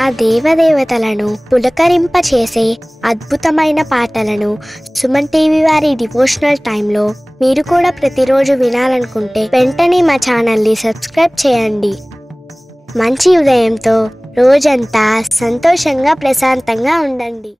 ఆ దేవదేవతలను పులకరింపచేసే అద్భుతమైన పాటలను సుమన్ టీవీ వారి డివోషనల్ టైంలో మీరు కూడా ప్రతిరోజు వినాలనుకుంటే వెంటనే మా ఛానల్ని సబ్స్క్రైబ్ చేయండి. మంచి ఉదయంతో రోజంతా సంతోషంగా ప్రశాంతంగా ఉండండి.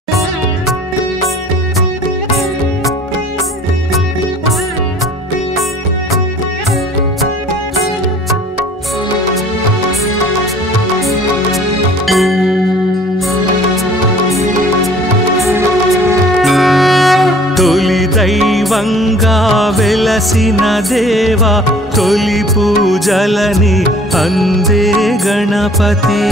తొలి దైవంగా వెలసిన దేవా తొలి పూజలని అందే గణపతి,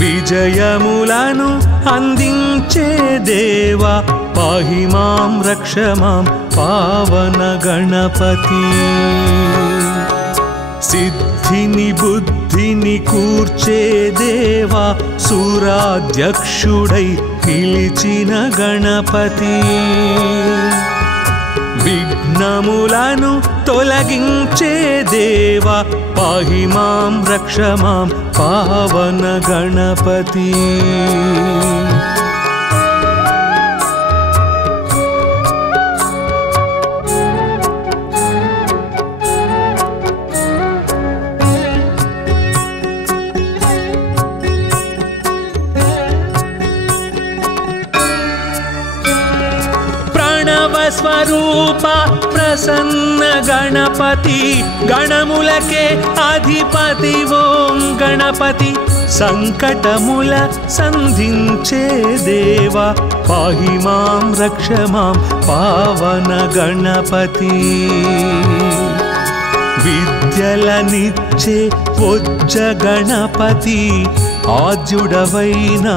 విజయములను అందించే దేవా పాహి మాం రక్ష మాం పావన గణపతి, సిద్ధిని బుద్ధిని కూర్చే దేవా సూరాధ్యక్షుడై పిలిచిన గణపతి, విఘ్నములను తొలగించే దేవా పాహి మాం రక్ష మాం పావన గణపతి. స్వరూప ప్రసన్న గణపతి, గణములకే అధిపతి ఓం గణపతి, సంకటముల సంధించే దేవా పాహి మాం రక్ష మాం పావన గణపతి, విద్యలనిచ్చే బొజ్జ గణపతి, ఆద్యుడవైన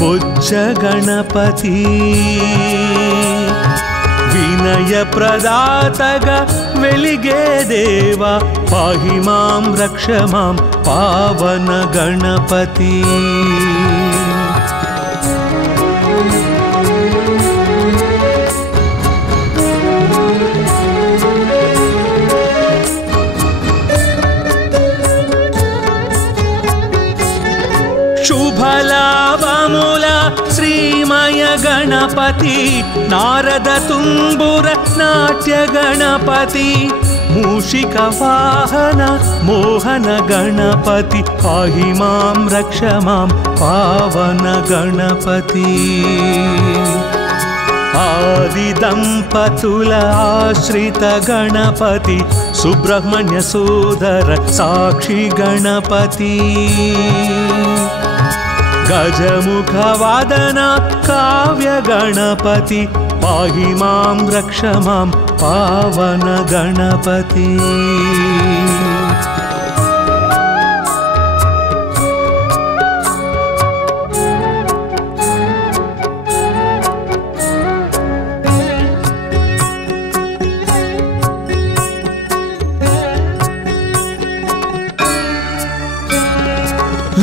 బొజ్జ గణపతి, వినయ ప్రదాతగా వెలిగే దేవా పాహి మాం రక్ష మాం పావన గణపతి. శుభలాభముల శ్రీమయ గణపతి, నారద తుంబుర నాట్య గణపతి, మూషిక వాహన మోహన గణపతి పాహి మాం రక్ష మాం పావన గణపతి, ఆది దంపతుల ఆశ్రిత గణపతి, సుబ్రహ్మణ్య సోదర సాక్షి గణపతి, గజముఖ వాదన కావ్య గణపతి పాహి మాం రక్ష మాం పావన గణపతి.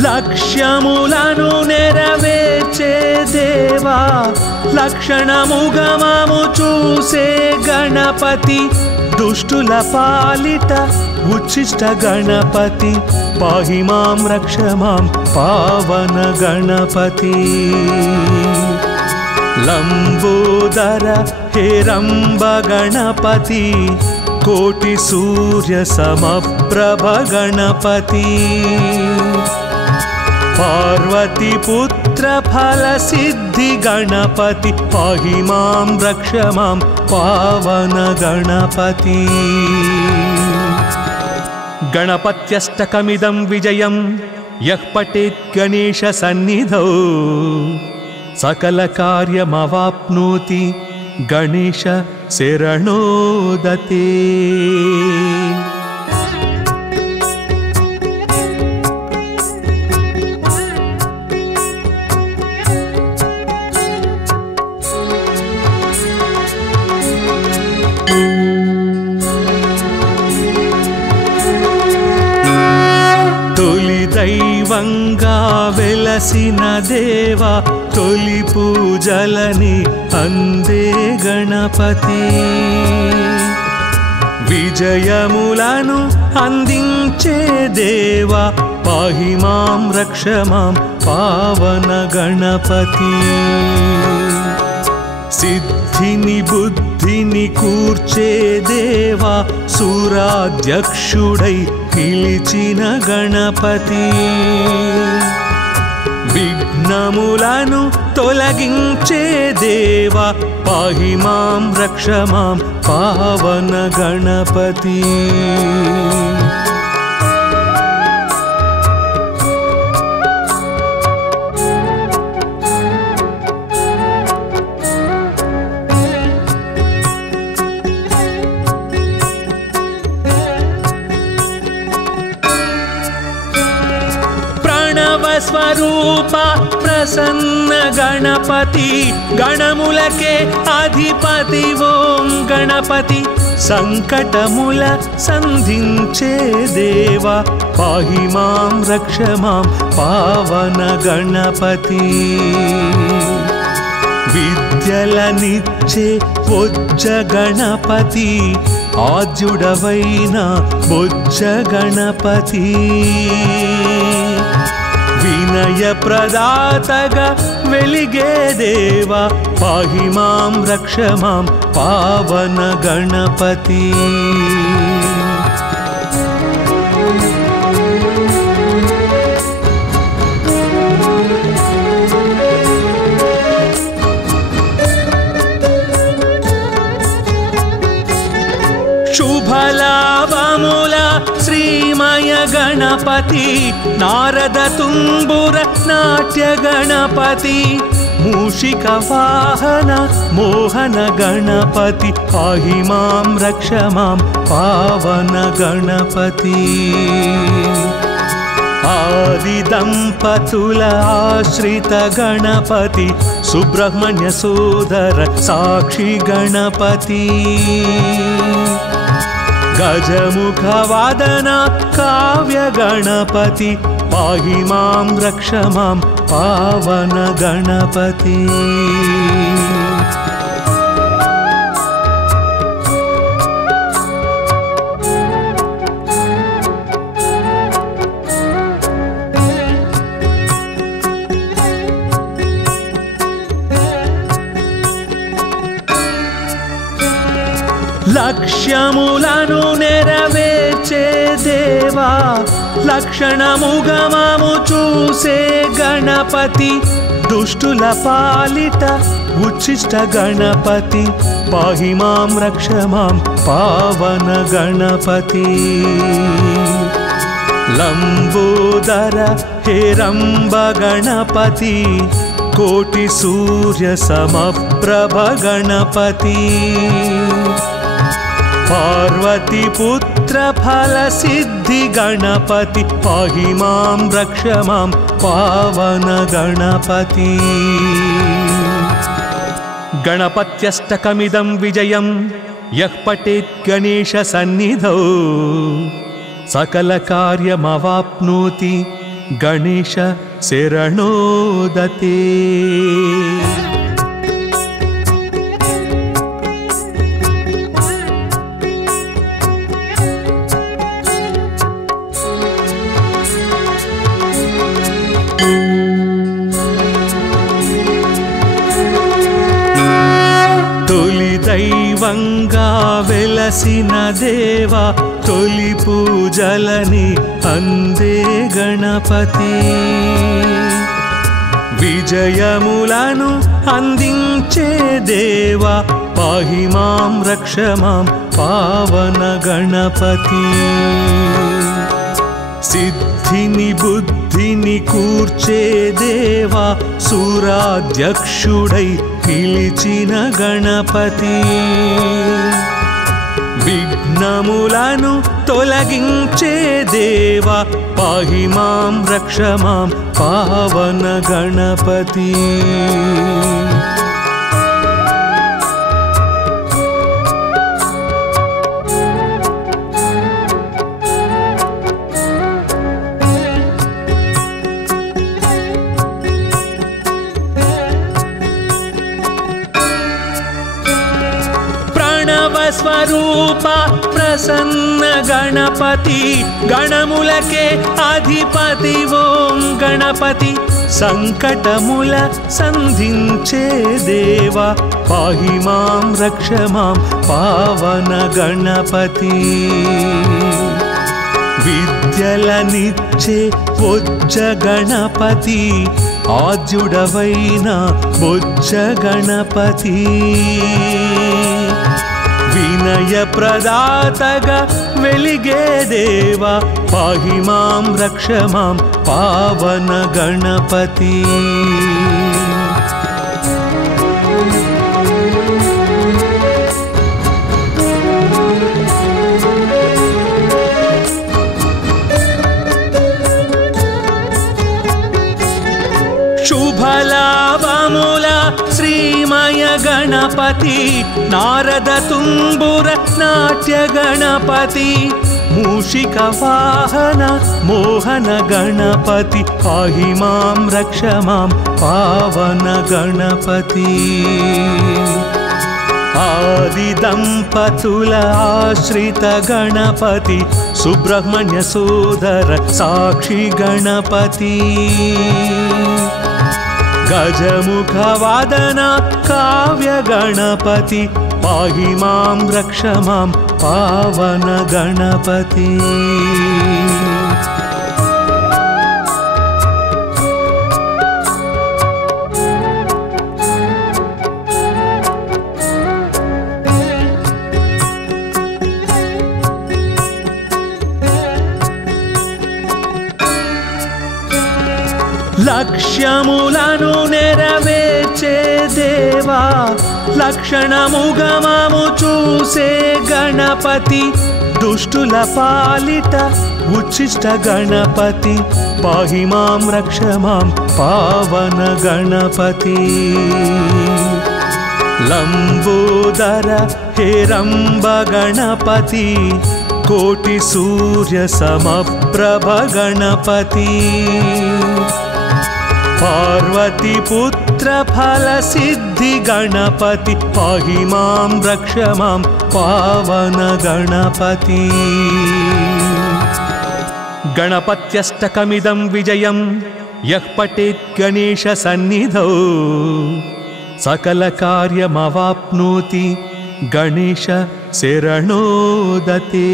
లక్ష్యములను నెరవేర్చే దేవా లక్షణముగమము చూసే గణపతి, దుష్టుల పాలిట ఉచ్చిష్ట గణపతి పాహి మాం రక్ష మాం పావన గణపతి, లంబోదర హేరంబ గణపతి, కోటి సూర్య సమప్రభ గణపతి, పార్వతి పుత్ర ఫల సిద్ధి గణపతి పాహి మాం రక్ష మాం పావన గణపతి. గణపత్యష్టకమిదం విజయం యః పఠేత్ గణేశ సన్నిధౌ సకల కార్యమవాప్నోతి గణేశ శరణోదతే. తొలి దైవంగా వెలసిన దేవా తొలి పూజలని అందే గణపతి, విజయములను అందించే దేవా पाहि मां रक्ष मां पावन गणपति सिद्धिनि बुद्धिनि कूर्चे देवा सूराध्यक्षुडै पिलिचिन गणपति विघ्नमुలను తొలగించే దేవా పాహి మాం రక్ష మాం పావన గణపతి स्वरूप प्रसन्न गणपति गणमुलके अधिपति ओं गणपति संकटमुल संधिंचे देवा पाहि मां रक्ष मां पावन गणपति विद्यलनिच्चे बोज्ज गणपति आद्युडवैन बोज्ज गणपति विनय प्रदातग वेलिगे देवा पाहि मां रक्ष मां पावन गणपति शुभलाभमूल श्रीमय गणपति नारद तुम्बुर नाट्य गणपति मूषिक वाहन मोहन गणपति पाहि मां रक्ष मां पावन गणपति आदि दंपतुल आश्रित गणपति सुब्रह्मण्य सोदर साक्षी गणपति गजमुख वादन काव्य गणपति पाहि मां रक्ष मां पावन गणपति లక్ష్యములను నెరవేర్చే దేవా లక్షణముగమము చూసే గణపతి దుష్టుల పాలిట ఉచ్చిష్ట గణపతి పాహి మాం రక్ష మాం పావన గణపతి లంబోదర హేరంబ గణపతి కోటి సూర్య సమప్రభ గణపతి पार्वती पुत्र फल सिद्धि गणपति पाहि मां रक्ष मां पावन गणपति गणपत्यष्टकमिदं विजयं यः पठेत् गणेश सन्निधौ सकल कार्यमवाप्नोति गणेश शरणोदते दैवंगा वेलसिन देवा तोली पूजलनि अंदे गणपति विजयमुలను अंदिंचे देवा पाहि मां रक्ष मां पावन गणपति सिद्धिनि बुद्धिनि कूर्चे देवा सूराध्यक्षुडै పిలిచిన గణపతి విఘ్నములను తొలగించే దేవా పాహి మాం రక్ష మాం పావన గణపతి स्वरूप ప్రసన్న గణపతి గణములకే అధిపతి ఓం గణపతి సంకటముల సంధించే దేవా పాహి మాం రక్ష మాం పావన గణపతి విద్యలనిచ్చే బొజ్జ గణపతి ఆద్యుడవైన బొజ్జ గణపతి వినయ ప్రదాతగా వెలిగే దేవా పాహి మాం రక్ష మాం పావన గణపతి శుభలాభముల శ్రీమయ గణపతి నారద తుంబుర నాట్య గణపతి మూషిక వాహన మోహన గణపతి పాహి మాం రక్ష మాం పావన గణపతి ఆది దంపతుల ఆశ్రిత గణపతి సుబ్రహ్మణ్య సోదర సాక్షి గణపతి గజముఖ వాదన కావ్య గణపతి పాహి మాం రక్ష మాం పావన గణపతి లక్ష్యములను నెరవేర్చే దేవా లక్షణముగమము చూసే గణపతి దుష్టుల పాలిట ఉచ్చిష్ట గణపతి పాహి మాం రక్ష మాం పావన గణపతి లంబోదర హేరంబ గణపతి కోటి సూర్య సమప్రభ గణపతి పార్వతి పుత్ర ఫల సిద్ధి గణపతి పాహి మాం రక్ష మాం పావన గణపతి గణపత్యష్టకమిదం విజయం యః పఠేత్ గణేశ సన్నిధౌ సకల కార్యమవాప్నోతి గణేశ శరణోదతే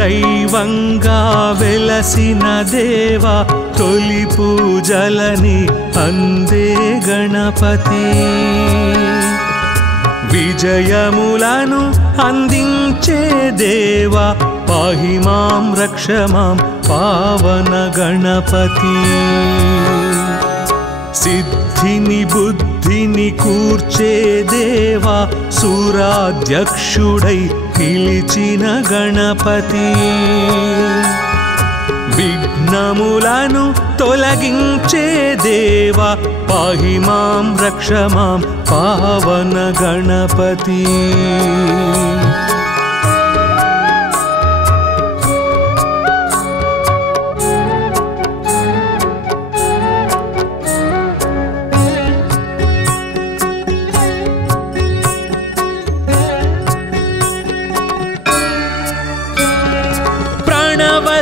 దైవంగా వెలసిన దేవా తొలి పూజలని అందే గణపతి విజయములను అందించే దేవా పాహి మాం రక్ష మాం పావన గణపతి సిద్ధిని బుద్ధిని కూర్చే దేవా సూరాధ్యక్షుడై పిలిచిన గణపతి విఘ్నములను తొలగించే దేవా పాహి మాం రక్ష మాం పావన గణపతి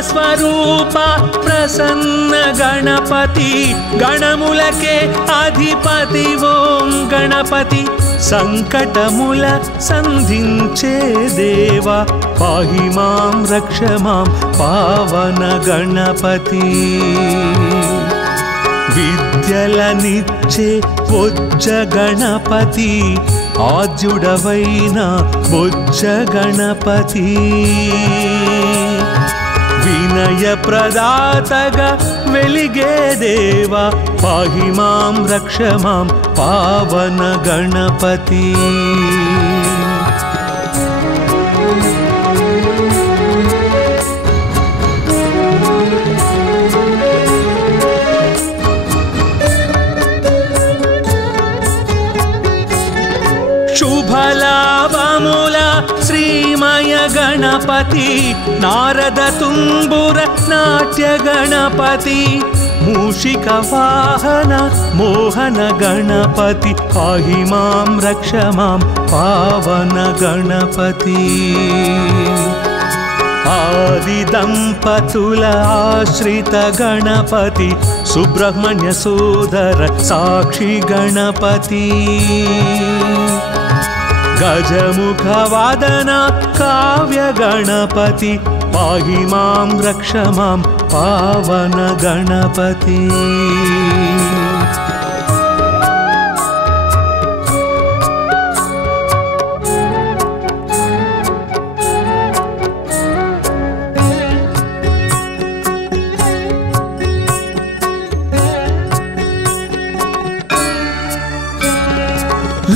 స్వరూప ప్రసన్న గణపతి గణములకే అధిపతి ఓం గణపతి సంకటముల సంధించే దేవా పాహి మాం రక్ష మాం పావన గణపతి విద్యలనిచ్చే బొజ్జ గణపతి ఆద్యుడవైన బొజ్జ గణపతి వినయ ప్రదాతగా వెలిగే దేవా పాహి మాం రక్ష మాం పావన గణపతి गणपति नारद तुम्बुर नाट्य गणपति मूषिक वाहन मोहन गणपति पाहि मां रक्ष मां पावन गणपति आदि दंपतुल आश्रित गणपति सुब्रह्मण्य सोदर साक्षी गणपति गजमुख वादन काव्य गणपति पाहि मां रक्ष मां पावन गणपति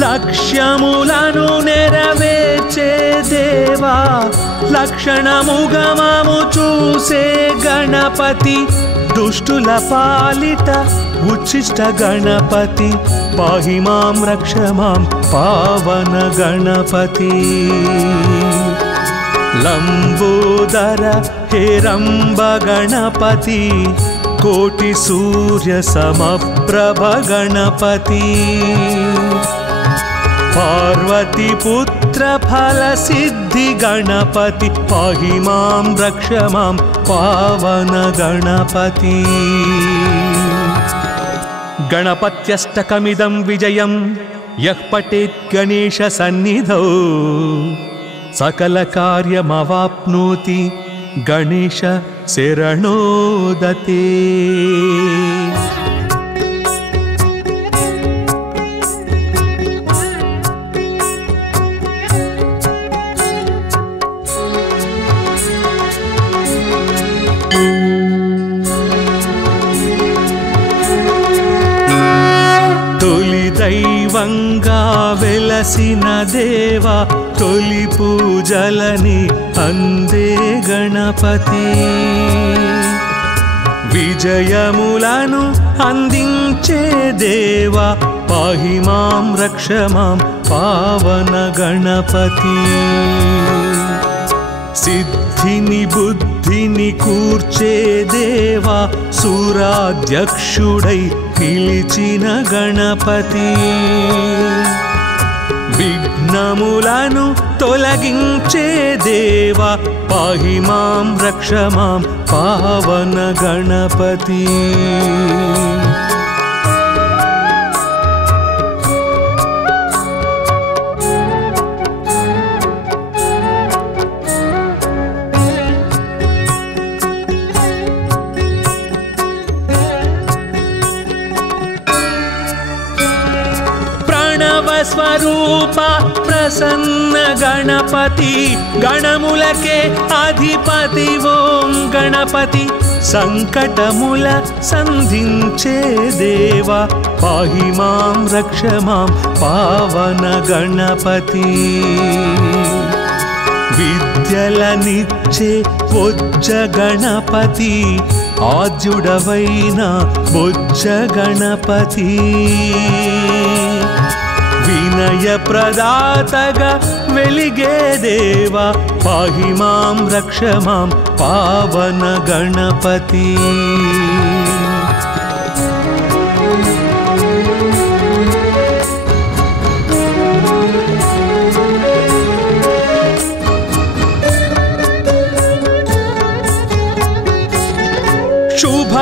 లక్ష్యములను నెరవేర్చే దేవా లక్షణముగమము చూసే గణపతి దుష్టుల పాలిట ఉచ్చిష్ట గణపతి పాహి మాం రక్ష మాం పావన గణపతి లంబోదర హేరంబ గణపతి కోటి సూర్య సమప్రభ గణపతి पार्वती पुत्र फल सिद्धि गणपति पाहि मां रक्ष मां पावन गणपति गणपत्यष्टकमिदं विजयं यः पठेत् गणेश सन्निधौ सकल कार्यमवाप्नोति गणेश शरणोदते दैवंगा वेलसिन देवा तोली पूजलनी अंदे गणपति विजयमुలను अंदिंचे देवा पाहि मां रक्ष मां पावन गणपति सिद्धिनि बुद्धिनि कूर्चे देवा सूराध्यक्षुडै పిలిచిన గణపతి విఘ్నములను తొలగించే దేవా పాహి మాం రక్ష మాం పావన గణపతి स्वरूप प्रसन्न गणपति गणमुलके अधिपति ओं गणपति संकटमुल संधिंचे देवा पाहि मां रक्ष मां पावन गणपति विद्यलनिच्चे बोज्ज गणपति आद्युडवैन बोज्ज गणपति विनय प्रदातगा वेलिगे देवा पाहि मां रक्ष मां पावन गणपति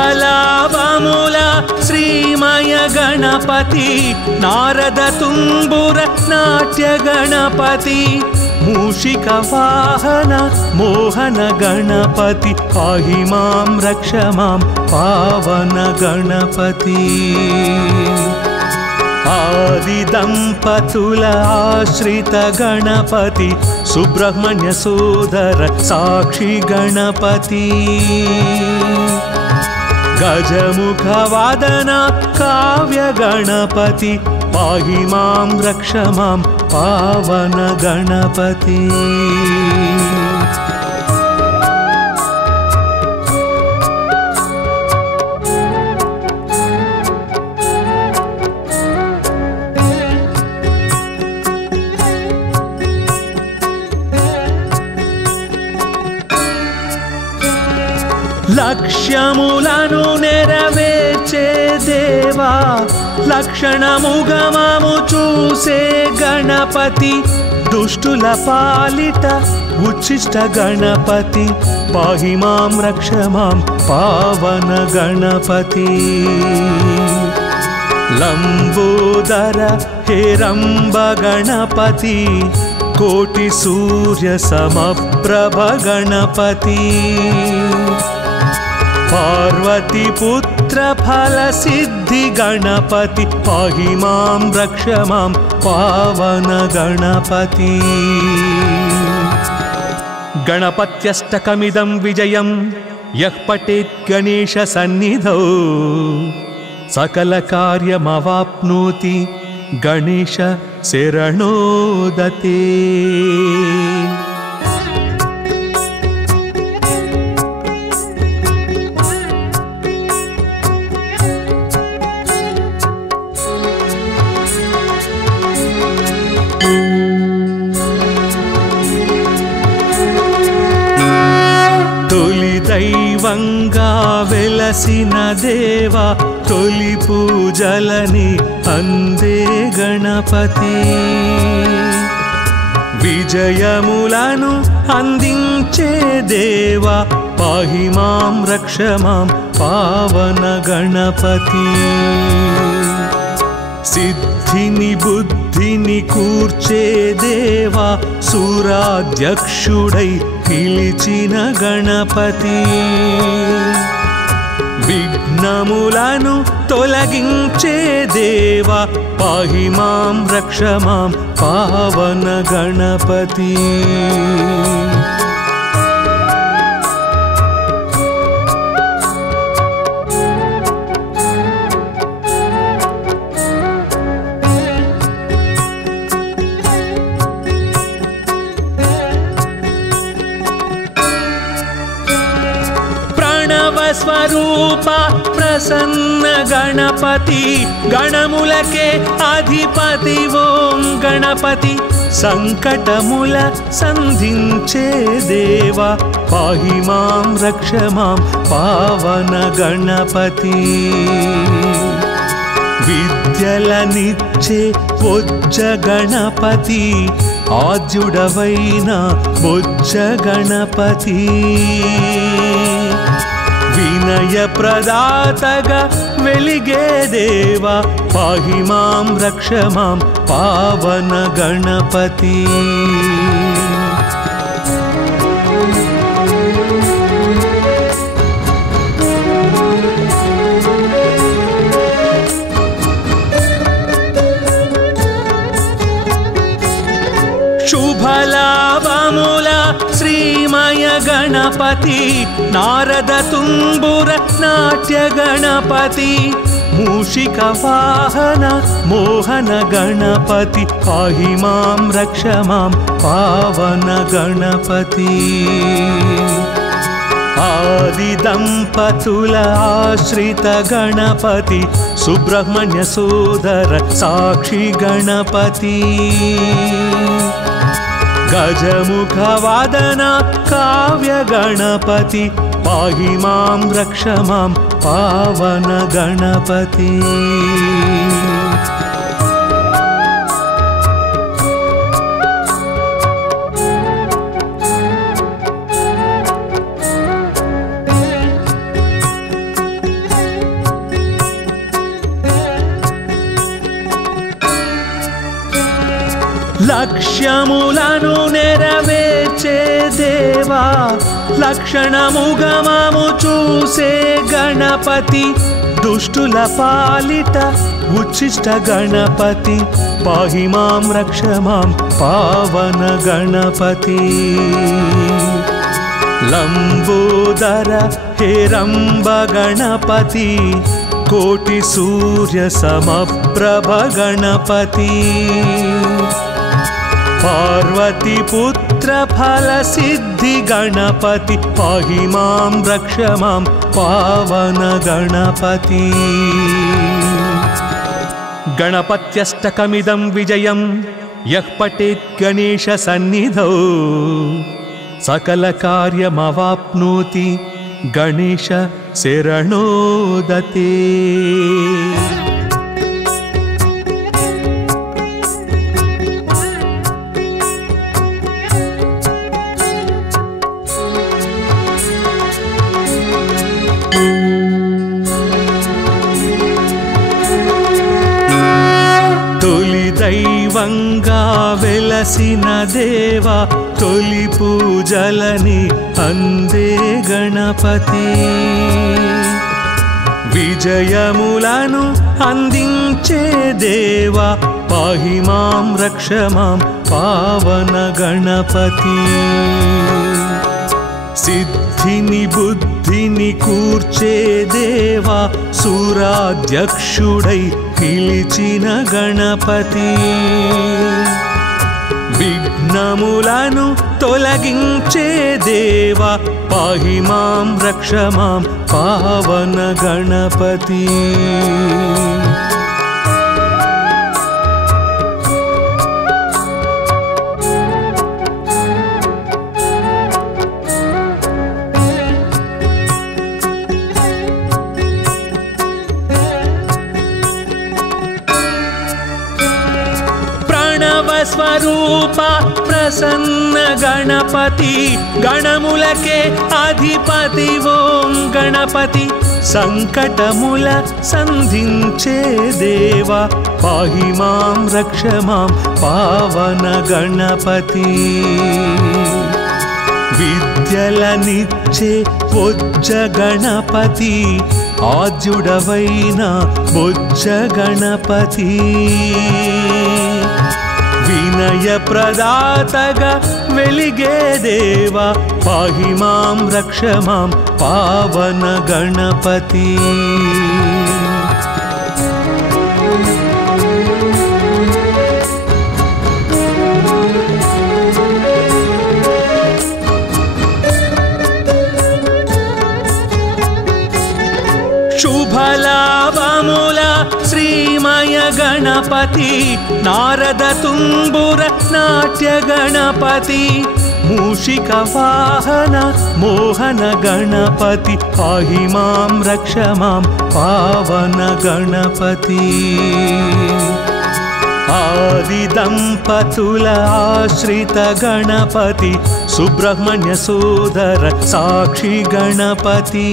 शुभलाभमुल श्रीमय गणपति नारद तुम्बुर नाट्य गणपति मूषिक वाहन मोहन गणपति पाहि मां रक्ष मां पावन गणपति आदि दंपतुल आश्रित गणपति सुब्रह्मण्य सोदर साक्षी गणपति गजमुख वादन काव्य गणपति पाहि मां रक्ष मां पावन गणपति లక్ష్యములను నెరవేర్చే దేవా లక్షణముగమము చూసే గణపతి దుష్టుల పాలిట ఉచ్చిష్ట గణపతి పాహి మాం రక్ష మాం పావన గణపతి లంబోదర హేరంబ గణపతి కోటి సూర్య సమప్రభ గణపతి పార్వతి పుత్ర ఫల సిద్ధి గణపతి పాహి మాం రక్ష మాం పావన గణపతి గణపత్యష్టకమిదం విజయం యః పఠేత్ గణేశ సన్నిధౌ సకల కార్యమవాప్నోతి గణేశ శరణోదతే దైవంగా వెలసిన దేవా తొలి పూజలని అందే గణపతి విజయములను అందించే దేవా పాహి మాం రక్ష మాం పావన గణపతి సిద్ధిని బుద్ధిని కూర్చే దేవా సూరాధ్యక్షుడై పిలిచిన గణపతి విఘ్నములను తొలగించే దేవా పాహి మాం రక్ష మాం పావన గణపతి స్వరూప ప్రసన్న గణపతి గణములకే అధిపతి ఓం గణపతి సంకటముల సంధించే దేవా పాహి మాం రక్ష మాం పావన గణపతి విద్యలనిచ్చే బొజ్జ గణపతి ఆద్యుడవైన బొజ్జ గణపతి వినయ ప్రదాతగా వెలిగే దేవా పాహి మాం రక్ష మాం పావన గణపతి శుభలాభముల శ్రీమయ గణపతి నారద తుంబుర నాట్య గణపతి మూషిక వాహన మోహన గణపతి పాహి మాం రక్ష మాం పావన గణపతి ఆది దంపతుల ఆశ్రిత గణపతి సుబ్రహ్మణ్య సోదర సాక్షి గణపతి గజముఖ వాదన కావ్య గణపతి పాహి మాం రక్ష మాం పావన గణపతి లక్ష్యములను నెరవేర్చే దేవా లక్షణముగమము చూసే గణపతి దుష్టుల పాలిట ఉచ్చిష్ట గణపతి పాహి మాం రక్ష మాం పావన గణపతి లంబోదర హేరంబ గణపతి కోటి సూర్య సమప్రభ గణపతి పార్వతి పుత్ర ఫల సిద్ధి గణపతి పాహి మాం రక్ష మాం పావన గణపతి గణపత్యష్టకమిదం విజయం యః పఠేత్ గణేశ సన్నిధౌ సకల కార్యమవాప్నోతి गणेश शरणोदते। दैवंगा वेलसिन देवा तोली पूजलनि अंदे गणपति विजयमुలను अंदिंचे देवा पाहि मां रक्ष मां पावन गणपति सिद्धिनि बुद्धिनि कूर्चे देवा सूराध्यक्षुडै పిలిచిన గణపతి విఘ్నములను తొలగించే దేవా పాహి మాం రక్ష మాం పావన గణపతి स्वरूप प्रसन्न गणपति गणमुलके अधिपति ओं गणपति संकटमुल संधिंचे देवा पाहि मां रक्ष मां पावन गणपति विद्यलनिच्चे बोज्ज गणपति आद्युडवैन बोज्ज गणपति विनय प्रदातग वेलिगे देवा पाहि मां रक्ष मां पावन गणपति शुभलाभमुला श्रीमय गणपति नारद तुम्बुर नाट्य गणपति मूषिक वाहन मोहन गणपति पाहि मां रक्ष मां पावन गणपति आदि दंपतुल आश्रित गणपति सुब्रह्मण्य सोदर साक्षी गणपति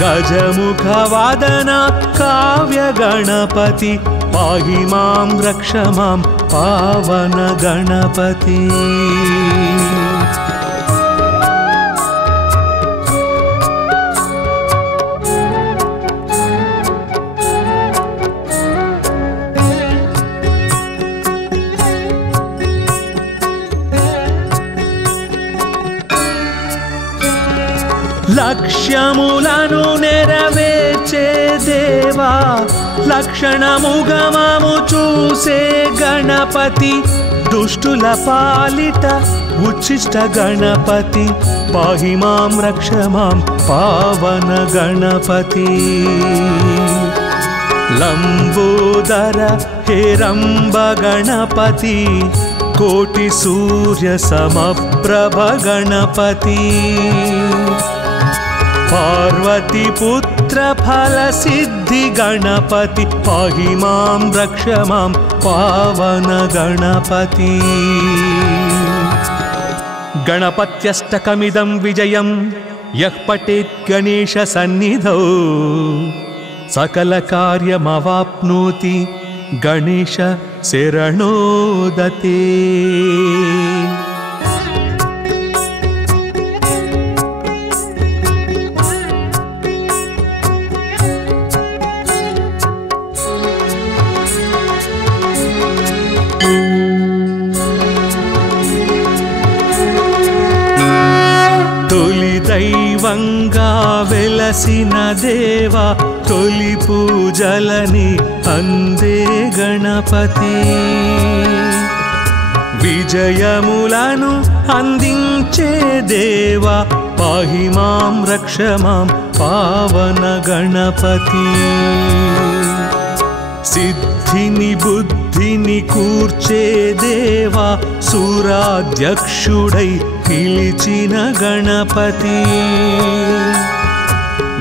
गजमुख वादन काव्य गणपति पाहि मां रक्ष मां पावन गणपति లక్ష్యములను నెరవేర్చే దేవా లక్షణముగమము చూసే గణపతి దుష్టుల పాలిట ఉచ్చిష్ట గణపతి పాహి మాం రక్ష మాం పావన గణపతి లంబోదర హేరంబ గణపతి కోటి సూర్య సమప్రభ గణపతి पार्वती पुत्र फल सिद्धि गणपति पाहि मां रक्ष मां पावन गणपति गणपत्यष्टकमिदं विजयं यः पठेत् गणेश सन्निधौ सकल कार्यमवाप्नोति गणेश शरणोदते। दैवंगा वेलसिन देवा तोली पूजलनि अंदे गणपति विजयमुలను अंदिंचे देवा पाहि मां रक्ष मां पावन गणपति सिद्धिनि बुद्धि బుద్ధిని కూర్చే దేవా సురాధ్యక్షుడై పిలిచిన గణపతి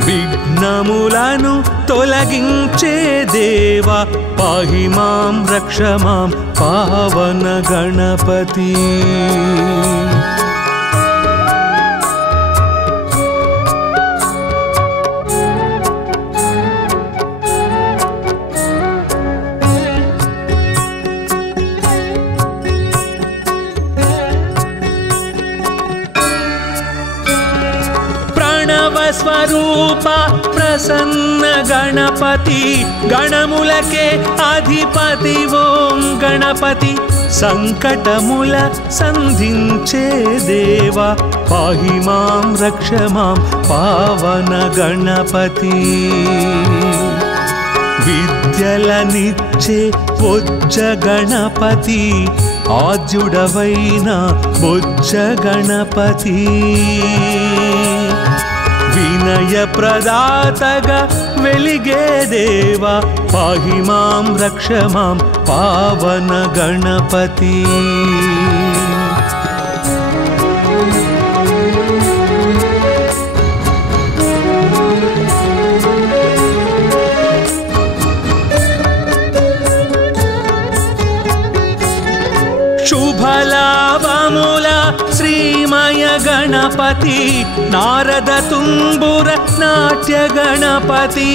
విఘ్నములను తొలగించే దేవా పాహి మాం రక్ష మాం పావన గణపతి స్వరూప ప్రసన్న గణపతి గణములకే అధిపతి ఓం గణపతి సంకటముల సంధించే దేవా పాహి మాం రక్ష మాం పావన గణపతి విద్యలనిచ్చే బొజ్జ గణపతి ఆద్యుడవైన బొజ్జ గణపతి వినయ ప్రదాతగా వెలిగే దేవా పాహి మాం రక్ష మాం పావన గణపతి శుభలాభముల శ్రీమయ గణపతి నారద తుంబుర నాట్య గణపతి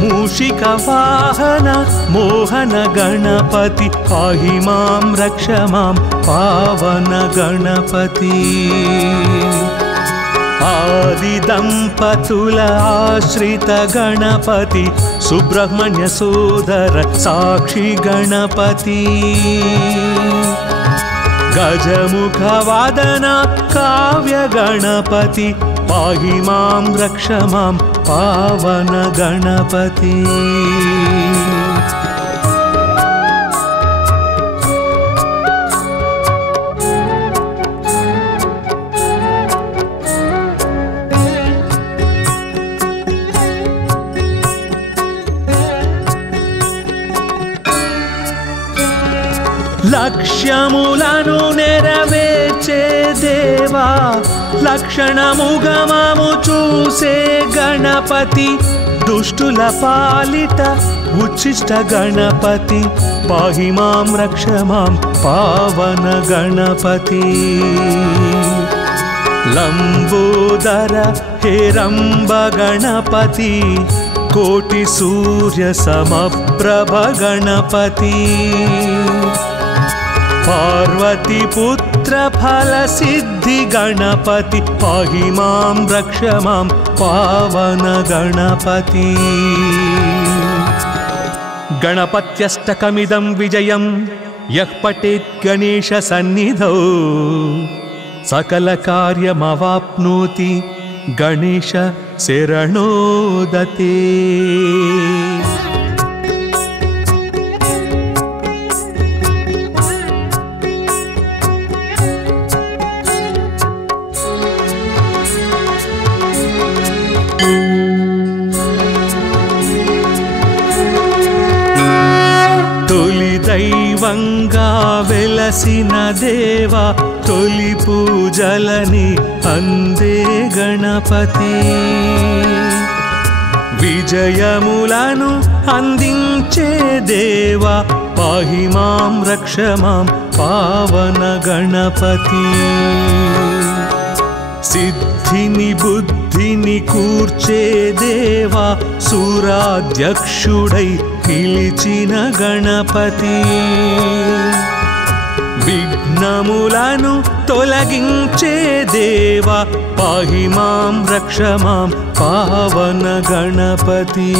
మూషిక వాహన మోహన గణపతి పాహి మాం రక్ష మాం పావన గణపతి ఆది దంపతుల ఆశ్రిత గణపతి సుబ్రహ్మణ్య సోదర సాక్షి గణపతి గజముఖ వాదన కావ్య గణపతి పాహి మాం రక్ష మాం పావన గణపతి లక్ష్యములను నెరవేర్చే దేవా లక్షణముగమము చూసే గణపతి దుష్టుల పాలిట ఉచ్చిష్ట గణపతి పాహి మాం రక్ష మాం పావన గణపతి లంబోదర హేరంబ గణపతి కోటి సూర్య సమప్రభ గణపతి పార్వతి పుత్ర ఫల సిద్ధి గణపతి పాహి మాం రక్ష మాం పావన గణపతి గణపత్యష్టకమిదం విజయం యః పఠేత్ గణేశ సన్నిధౌ సకల కార్యమవాప్నోతి గణేశ శరణోదతే దైవంగా వెలసిన దేవా తొలి పూజలని అందే గణపతి విజయములను అందించే దేవా పాహి మాం రక్ష మాం పావన గణపతి సిద్ధిని బుద్ధిని కూర్చే దేవా సురాధ్యక్షుడై పిలిచిన గణపతి విఘ్నములను తొలగించే దేవా పాహి మాం రక్ష మాం పావన గణపతి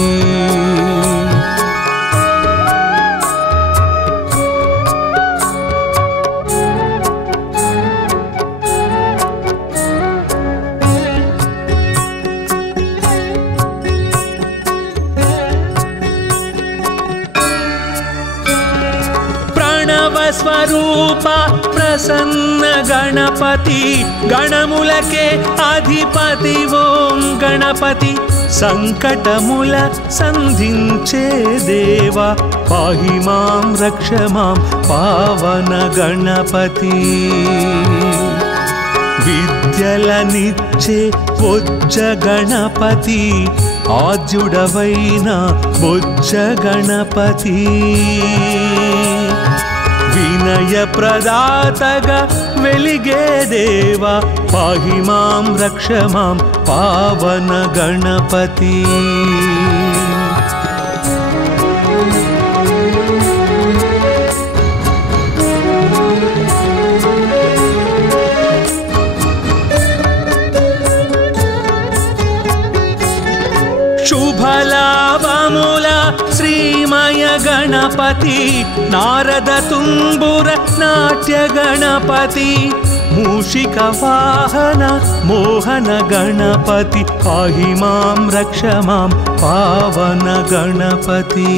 స్వరూప ప్రసన్న గణపతి గణములకే అధిపతి ఓం గణపతి సంకటముల సంధించే దేవా పాహి మాం రక్ష మాం పావన గణపతి విద్యలనిచ్చే బొజ్జ గణపతి ఆద్యుడవైన బొజ్జ గణపతి వినయ ప్రదాతగా వెలిగే దేవా పాహి మాం రక్ష మాం పావన గణపతి శుభలాభముల శ్రీమయ గణపతి నారద తుంబుర నాట్య గణపతి మూషిక వాహన మోహన గణపతి పాహి మాం రక్ష మాం పావన గణపతి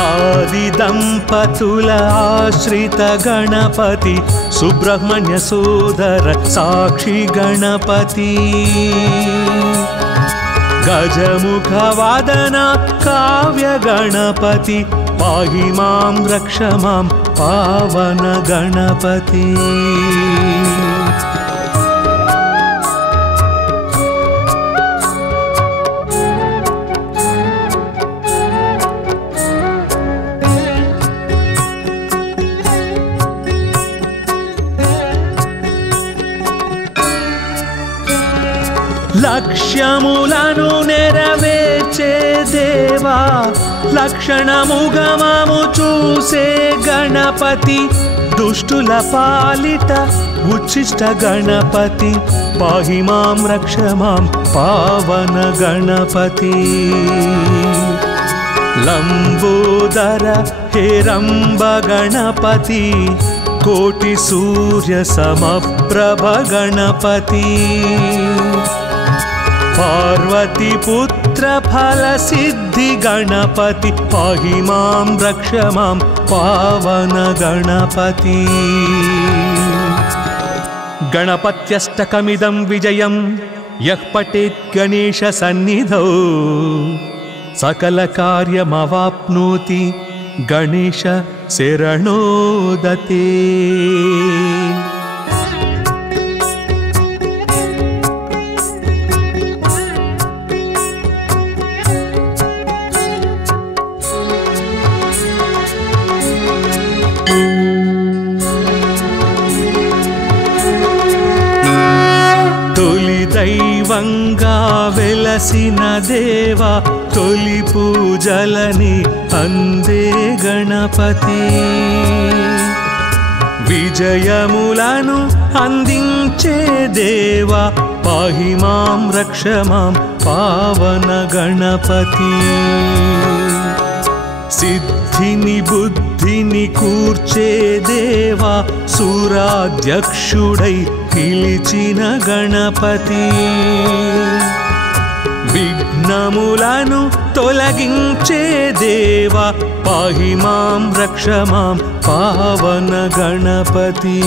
ఆది దంపతుల ఆశ్రిత గణపతి సుబ్రహ్మణ్య సోదర సాక్షి గణపతి గజముఖ వాదన కావ్య గణపతి పాహి మాం రక్ష మాం పావన గణపతి లక్ష్యములను నెరవేర్చే దేవా లక్షణముగమము చూసే గణపతి దుష్టుల పాలిట ఉచ్చిష్ట గణపతి పాహి మాం రక్ష మాం పావన గణపతి లంబోదర హేరంబ గణపతి కోటి సూర్య సమప్రభ గణపతి పార్వతి పుత్ర ఫల సిద్ధి గణపతి పాహి మాం రక్ష మాం పావన గణపతి గణపత్యష్టకమిదం విజయం యః పఠేత్ గణేశ సన్నిధౌ సకల కార్యమవాప్నోతి గణేశ శరణోదతే దైవంగా వెలసిన దేవా తొలి పూజలని అందే గణపతి విజయములను అందించే దేవా పాహి మాం రక్ష మాం పావన గణపతి సిద్ధిని బుద్ధిని కూర్చే దేవా సూరాధ్యక్షుడై పిలిచిన గణపతి విఘ్నములను తొలగించే దేవా పాహి మాం రక్ష మాం పావన గణపతి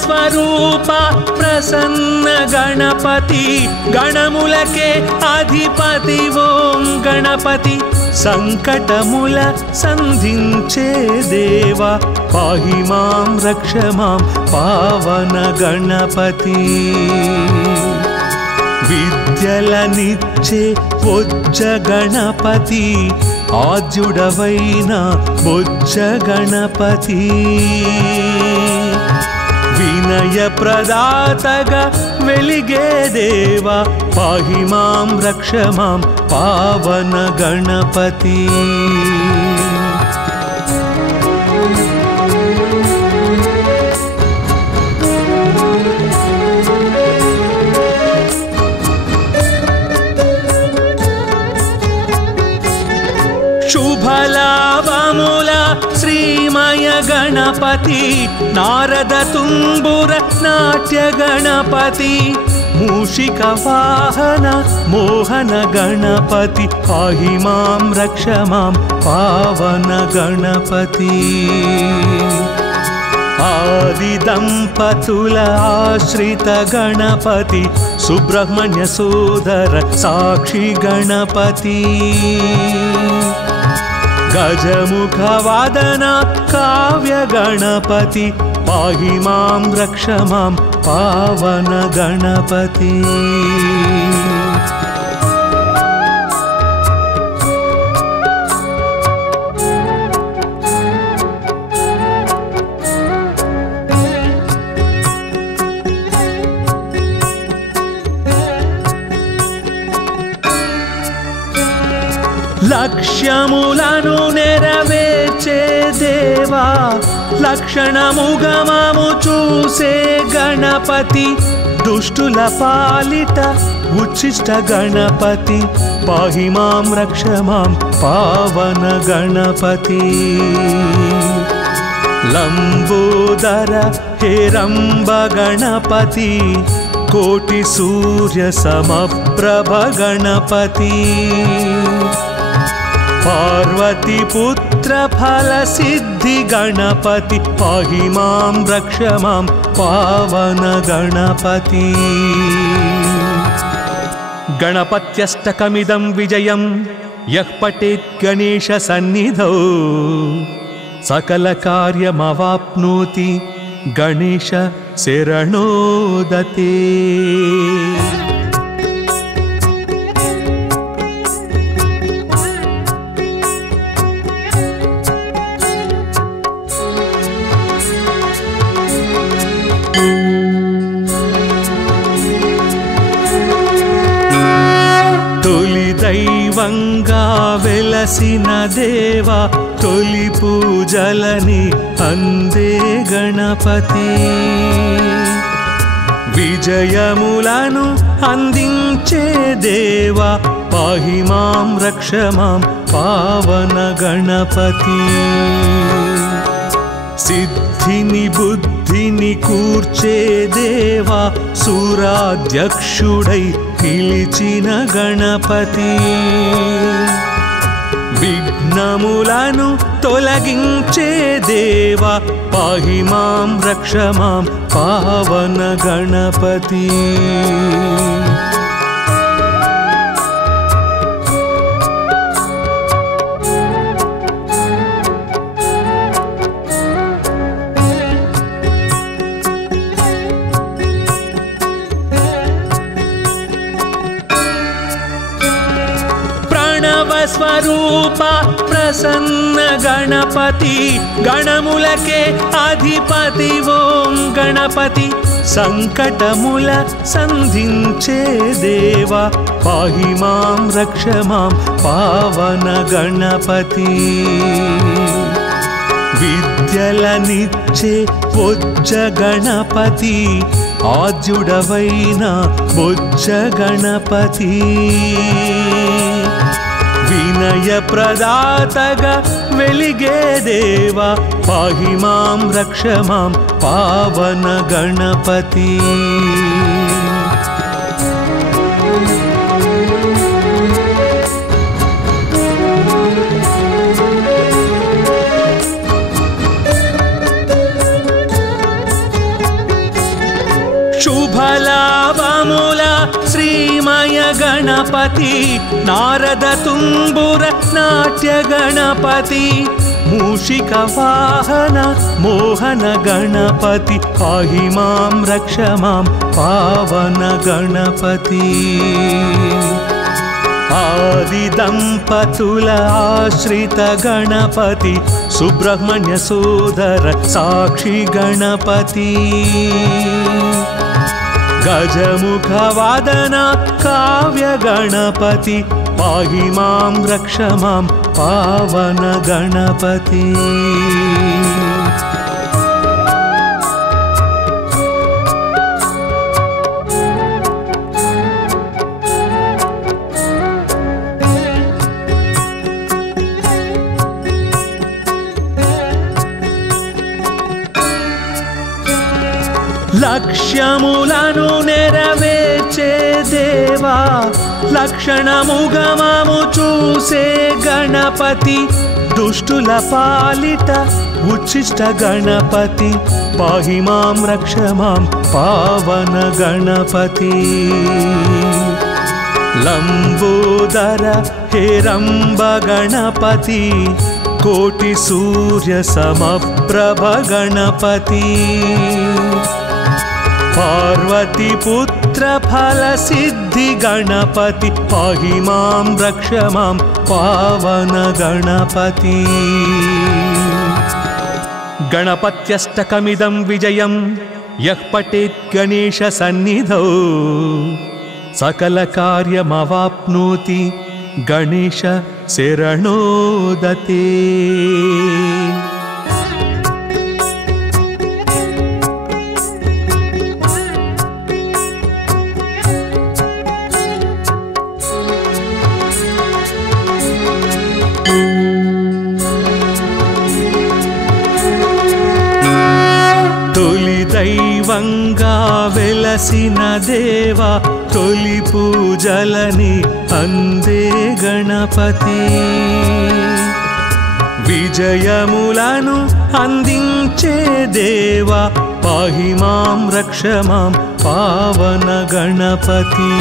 స్వరూప ప్రసన్న గణపతి గణములకే అధిపతి ఓం గణపతి సంకటముల సంధించే దేవా పాహి మాం రక్ష మాం పావన గణపతి విద్యలనిచ్చే బొజ్జ గణపతి ఆద్యుడవైన బొజ్జ గణపతి వినయ ప్రదాతగా వెలిగే దేవా పాహి మాం రక్ష మాం పావన గణపతి శుభలాభముల శ్రీమయ గణ गणपति नारद तुम्बुर नाट्य गणपति मूषिक वाहन मोहन गणपति पाहि मां रक्ष मां पावन गणपति आदि दंपतुल आश्रित गणपति सुब्रह्मण्य सोदर साक्षी गणपति गजमुख वादन काव्य गणपति पाहि मां रक्ष मां पावन गणपति లక్ష్యములను నెరవేర్చే దేవా లక్షణముగమము చూసే గణపతి దుష్టుల పాలిట ఉచ్చిష్ట గణపతి పాహి మాం రక్ష మాం పావన గణపతి లంబోదర హేరంబ గణపతి కోటి సూర్య సమప్రభ గణపతి पार्वती पुत्र फल सिद्धि गणपति पाहि मां रक्ष मां पावन गणपति गणपत्यष्टकमिदं विजयं यः पठेत् गणेश सन्निधौ सकल कार्यमवाप्नोति गणेश शरणोदते दैवंगा वेलसिन देवा तोली पूजलनि अंदे गणपति विजयमुలను अंदिंचे देवा पाहि मां रक्ष मां पावन गणपति सिद्धिनि बुद्धिनि कूर्चे देवा सूराध्यक्षुडै పిలిచిన గణపతి విఘ్నములను తొలగించే దేవా పాహి మాం రక్ష మాం పావన గణపతి स्वरूप प्रसन्न गणपति गणमुलके अधिपति ओं गणपति संकटमुल संधिंचे देवा पाहि मां रक्ष मां पावन गणपति विद्यलनिच्चे बोज्ज गणपति आद्युडवैन बोज्ज गणपति विनय प्रदातगा वेलिगे देवा पाहि मां रक्ष मां पावन गणपति शुभलाभमुला श्रीमय गणपति नारद तुम्बुर नाट्य गणपति मूषिक वाहन मोहन गणपति पाहि मां रक्ष मां पावन गणपति आदि दंपतुल आश्रित गणपति सुब्रह्मण्य सोदर साक्षी गणपति गजमुख वादन काव्य गणपति पाहि मां रक्ष मां पावन गणपति లక్ష్యములను నెరవేర్చే దేవా లక్షణముగమము చూసే గణపతి దుష్టుల పాలిట ఉచ్చిష్ట గణపతి పాహి మాం రక్ష మాం పావన గణపతి లంబోదర హేరంబ గణపతి కోటి సూర్య సమప్రభ గణపతి పార్వతి పుత్ర ఫల సిద్ధి గణపతి పాహి మాం రక్ష మాం పావన గణపతి గణపత్యష్టకమిదం విజయం యః పఠేత్ గణేశ సన్నిధౌ సకల కార్యమవాప్నోతి గణేశ శరణోదతే దైవంగా వెలసిన దేవా తొలి పూజలని అందే గణపతి విజయములను అందించే దేవా పాహి మాం రక్ష మాం పావన గణపతి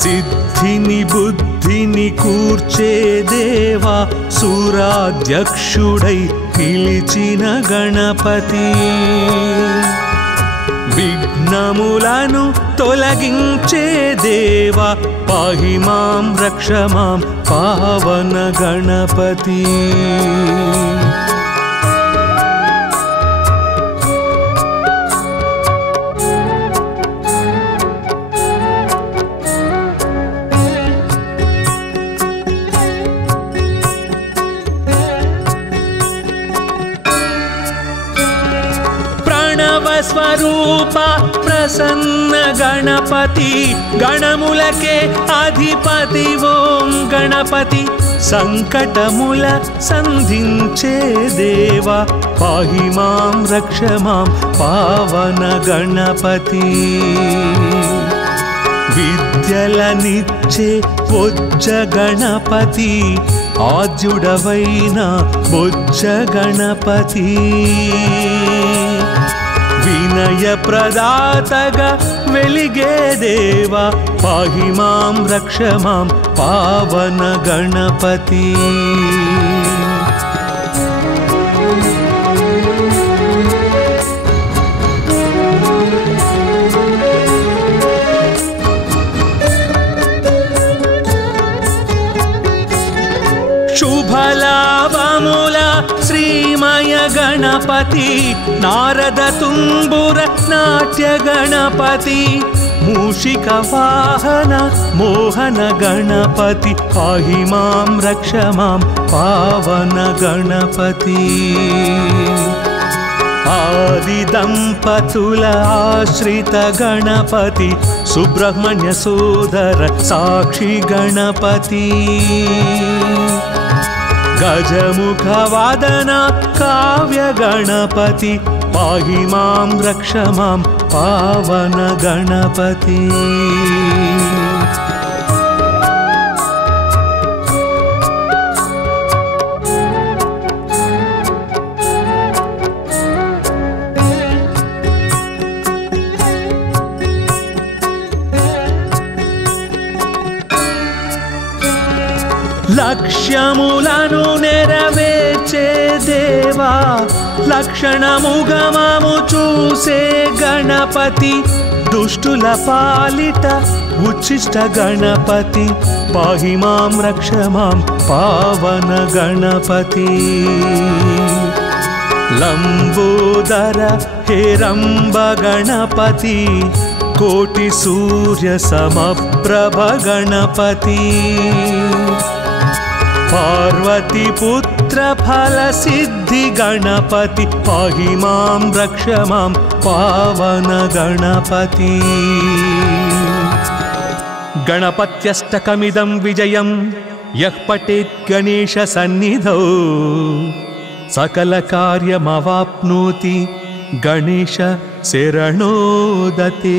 సిద్ధిని బుద్ధిని కూర్చే దేవా సూరాధ్యక్షుడై పిలిచిన గణపతి విఘ్నములను తొలగించే దేవా పాహి మాం రక్ష మాం పావన గణపతి స్వరూప ప్రసన్న గణపతి గణములకే అధిపతి ఓం గణపతి సంకటముల సంధించే దేవా పాహి మాం రక్ష మాం పావన గణపతి విద్యలనిచ్చే బొజ్జ గణపతి ఆద్యుడవైన బొజ్జ గణపతి వినయ ప్రదాతగా వెలిగే దేవా పాహి మాం రక్ష మాం పావన గణపతి శుభలాభముల శ్రీమయ గణపతి నారద తుంబుర నాట్య గణపతి మూషిక వాహన మోహన గణపతి పాహి మాం రక్ష మాం పావన గణపతి ఆది దంపతుల ఆశ్రిత గణపతి సుబ్రహ్మణ్య సోదర సాక్షి గణపతి గజముఖ వాదన కావ్య గణపతి పాహి మాం రక్ష మాం పావన గణపతి లక్ష్యములను నెరవేర్చే దేవా లక్షణముగమము చూసే గణపతి దుష్టుల పాలిట ఉచ్చిష్ట గణపతి పాహి మాం రక్ష మాం పావన గణపతి లంబోదర హేరంబ గణపతి కోటి సూర్య సమప్రభ గణపతి పార్వతి పుత్ర ఫల సిద్ధి గణపతి పాహి మాం రక్ష మాం పావన గణపతి గణపత్యష్టకమిదం విజయం యః పఠేత్ గణేశ సన్నిధౌ సకల కార్యమవాప్నోతి गणेश शरणोदते।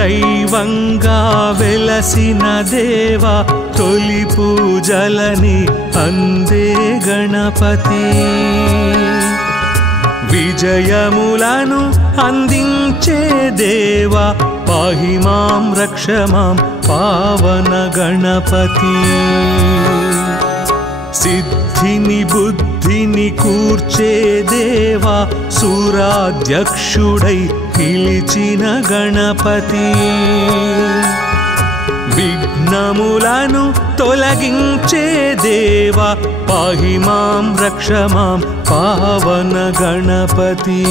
दैवंगा वेलसिन देवा तोली पूजलनी अंदे गणपति विजयमुలను अंदिंचे देवा पाहि मां रक्ष मां पावन गणपति सिद्धिनि बुद्धिनि कूर्चे देवा सूराध्यक्षुडै పిలిచిన గణపతి విఘ్నములను తొలగించే దేవా పాహి మాం రక్ష మాం పావన గణపతి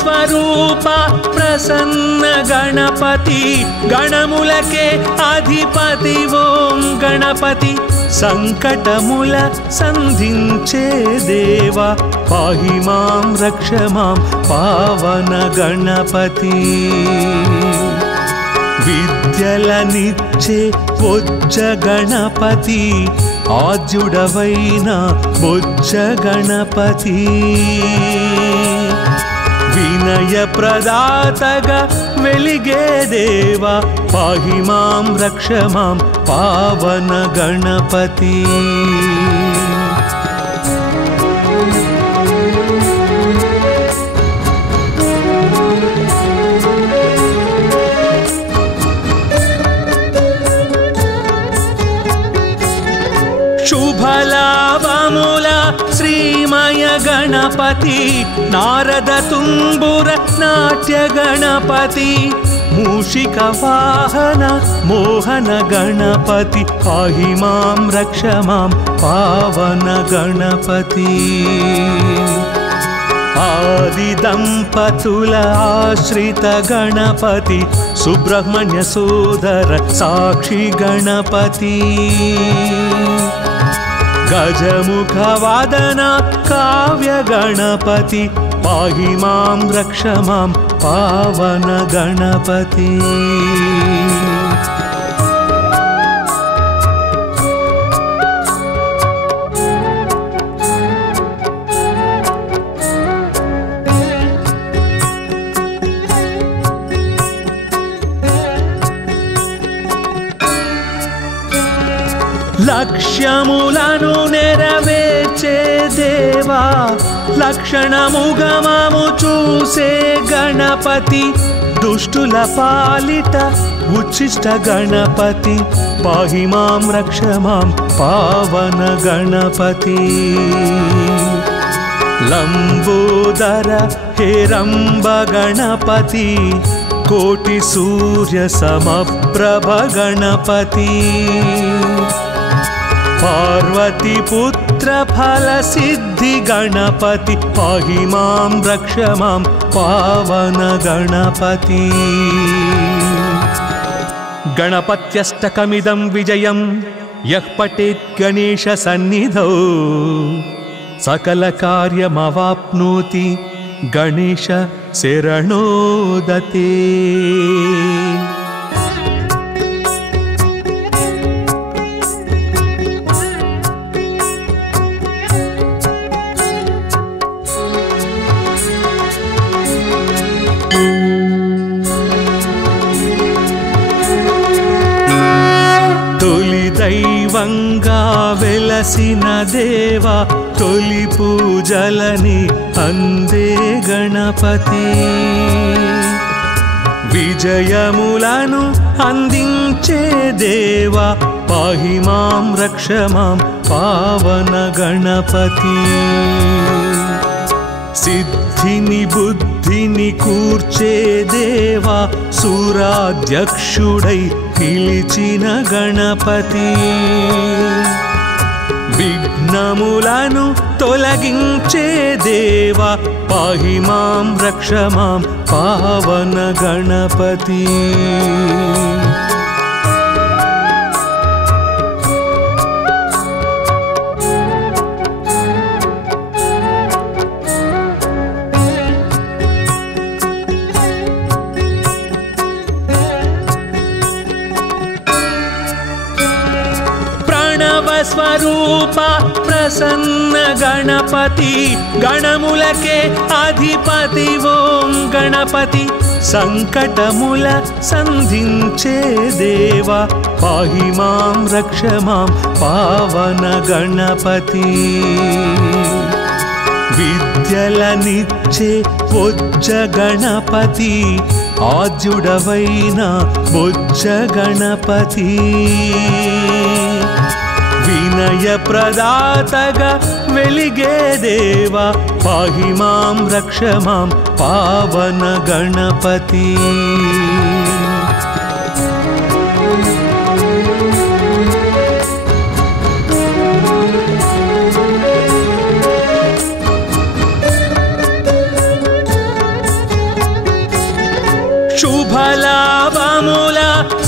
स्वरूप प्रसन्न गणपति गणमुलके अधिपति ओं गणपति संकटमुल संधिंचे देवा पाहि मां रक्ष मां पावन गणपति विद्यलनिच्चे बोज्ज गणपति आद्युडवैन बोज्ज गणपति विनय प्रदातगा वेलिगे देवा पाहि मां रक्ष मां पावन गणपति शुभलाभमुला श्रीमय गणपति नारद तुम्बुर नाट्य गणपति मूषिक वाहन मोहन गणपति पाहि मां रक्ष मां पावन गणपति आदि दंपतुल आश्रित गणपति सुब्रह्मण्य सोदर साक्षी गणपति गजमुख वादन काव्य गणपति पाहि मां रक्ष मां पावन गणपति లక్ష్యములను నెరవేర్చే దేవా లక్షణముగమము చూసే గణపతి దుష్టుల పాలిట ఉచ్చిష్ట గణపతి పాహి మాం రక్ష మాం పావన గణపతి లంబోదర హేరంబ గణపతి కోటి సూర్య సమప్రభ గణపతి पार्वती पुत्र फल सिद्धि गणपति पाहि मां रक्ष मां पावन गणपति गणपत्यष्टकमिदं विजयं यः पठेत् गणेश सन्निधौ सकल कार्यमवाप्नोति गणेश शरणोदते। दैवंगा वेलसिन देवा तोली पूजलनी अंदे गणपति विजयमुలను अंदिंचे देवा पाहि मां रक्ष मां पावन गणपति सिद्धिनि बुद्धि సిద్ధిని కూర్చే దేవా సురాధ్యక్షుడై నిలిచిన గణపతి విఘ్నములను తొలగించే దేవా పాహి మాం రక్ష మాం పావన గణపతి స్వరూప ప్రసన్న గణపతి గణములకే అధిపతి ఓం గణపతి సంకటముల సంధించే దేవా పాహి మాం రక్ష మాం పావన గణపతి విద్యలనిచ్చే బొజ్జ గణపతి ఆద్యుడవైన బొజ్జ గణపతి వినయ ప్రదాతగా వెలిగే దేవా పాహి మాం రక్ష మాం పావన గణపతి శుభలాభముల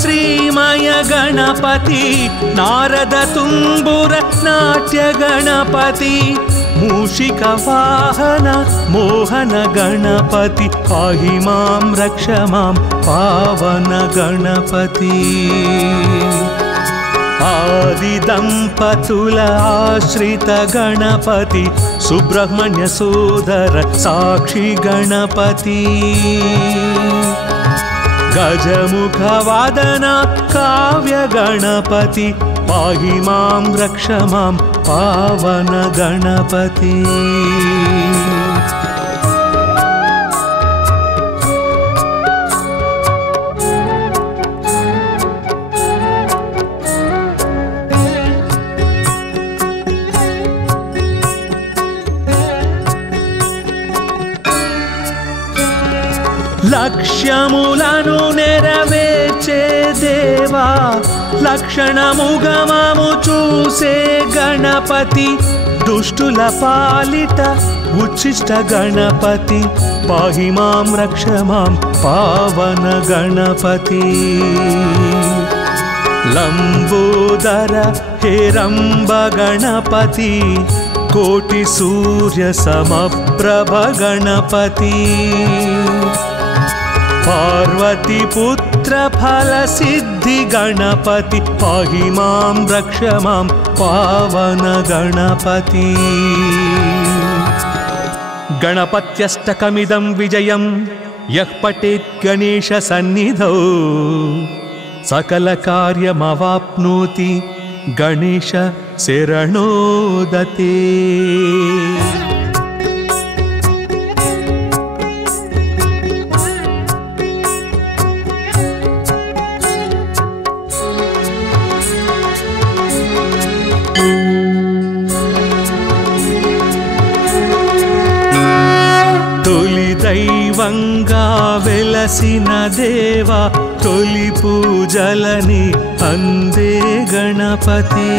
శ్రీమయ గణపతి నారద తుంబుర నాట్య గణపతి మూషిక వాహన మోహన గణపతి పాహి మాం రక్ష మాం పావన గణపతి ఆది దంపతుల ఆశ్రిత గణపతి సుబ్రహ్మణ్య సోదర సాక్షి గణపతి గజముఖ వాదన కావ్య గణపతి పాహి మాం రక్ష మాం పావన గణపతి లక్ష్యములను నెరవేర్చే దేవా లక్షణముగమము చూసే గణపతి దుష్టుల పాలిట ఉచ్చిష్ట గణపతి పాహి మాం రక్ష మాం పావన గణపతి లంబోదర హేరంబ గణపతి కోటి సూర్య సమప్రభ గణపతి పార్వతి పుత్ర ఫల సిద్ధి గణపతి పాహి మాం రక్ష మాం పావన గణపతి గణపత్యష్టకమిదం విజయం యః పఠేత్ గణేశ సన్నిధౌ సకల కార్యమవాప్నోతి గణేశ శరణోదతే దైవంగా వెలసిన దేవా తొలి పూజలని అందే గణపతి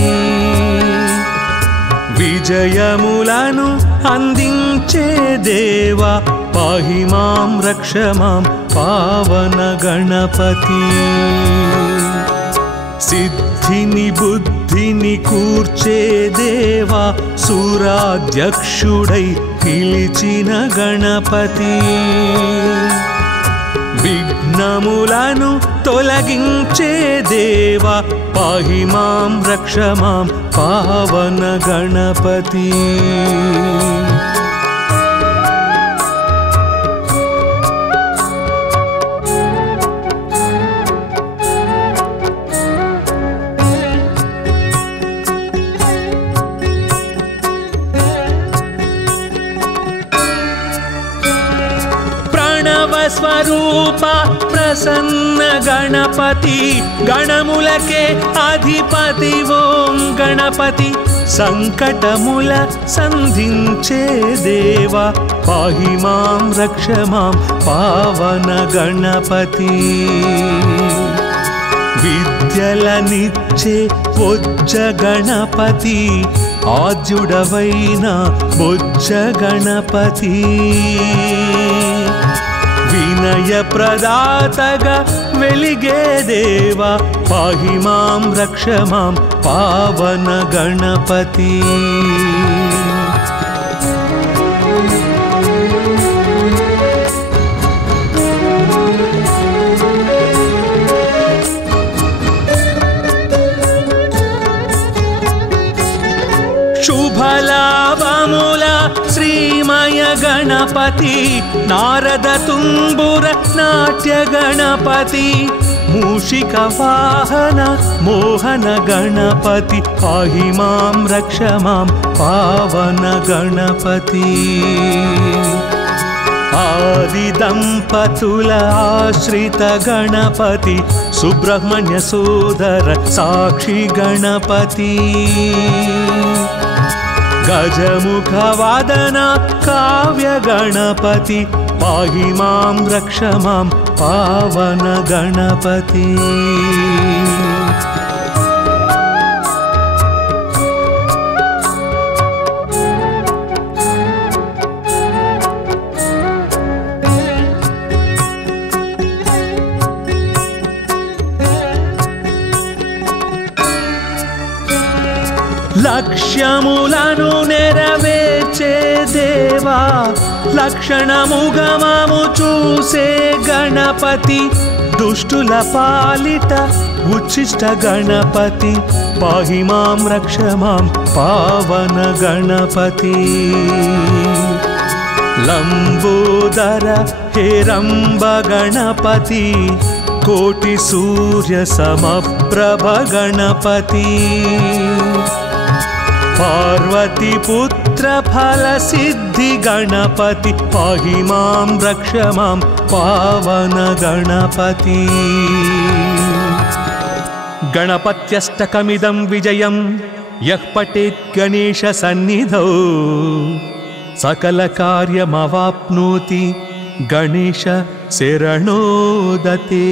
విజయములను అందించే దేవా పాహి మాం రక్ష మాం పావన గణపతి సిద్ధిని బుద్ధిని కూర్చే దేవా సురాధ్యక్షుడై నిలిచిన గణపతి విఘ్నములను తొలగించే దేవా పాహి మాం రక్ష మాం పావన గణపతి స్వరూప ప్రసన్న గణపతి గణములకే అధిపతి ఓం గణపతి సంకటముల సంధించే దేవా పాహి మాం రక్ష మాం పావన గణపతి విద్యలనిచ్చే బొజ్జ గణపతి ఆద్యుడవైన బొజ్జ గణపతి వినయ ప్రదాతగా వెలిగే దేవా పాహి మాం రక్ష మాం పావన గణపతి శుభలాభముల శ్రీమయ గణపతి నారద తుంబుర నాట్య గణపతి మూషిక వాహన మోహన గణపతి పాహి మాం రక్ష మాం పావన గణపతి ఆది దంపతుల ఆశ్రిత గణపతి సుబ్రహ్మణ్య సోదర సాక్షి గణపతి గజముఖ వాదన కావ్య గణపతి పాహి మాం రక్ష మాం పావన గణపతి లక్ష్యములను నెరవేర్చే దేవా లక్షణముగమము చూసే గణపతి దుష్టుల పాలిట ఉచ్చిష్ట గణపతి పాహి మాం రక్ష మాం పావన గణపతి లంబోదర హేరంబ గణపతి కోటి సూర్య సమప్రభ గణపతి పార్వతి పుత్ర ఫల సిద్ధి గణపతి పాహి మాం రక్ష మాం పావన గణపతి గణపత్యష్టకమిదం విజయం యః పఠేత్ గణేశ సన్నిధౌ సకల కార్యమవాప్నోతి గణేశ శరణోదతే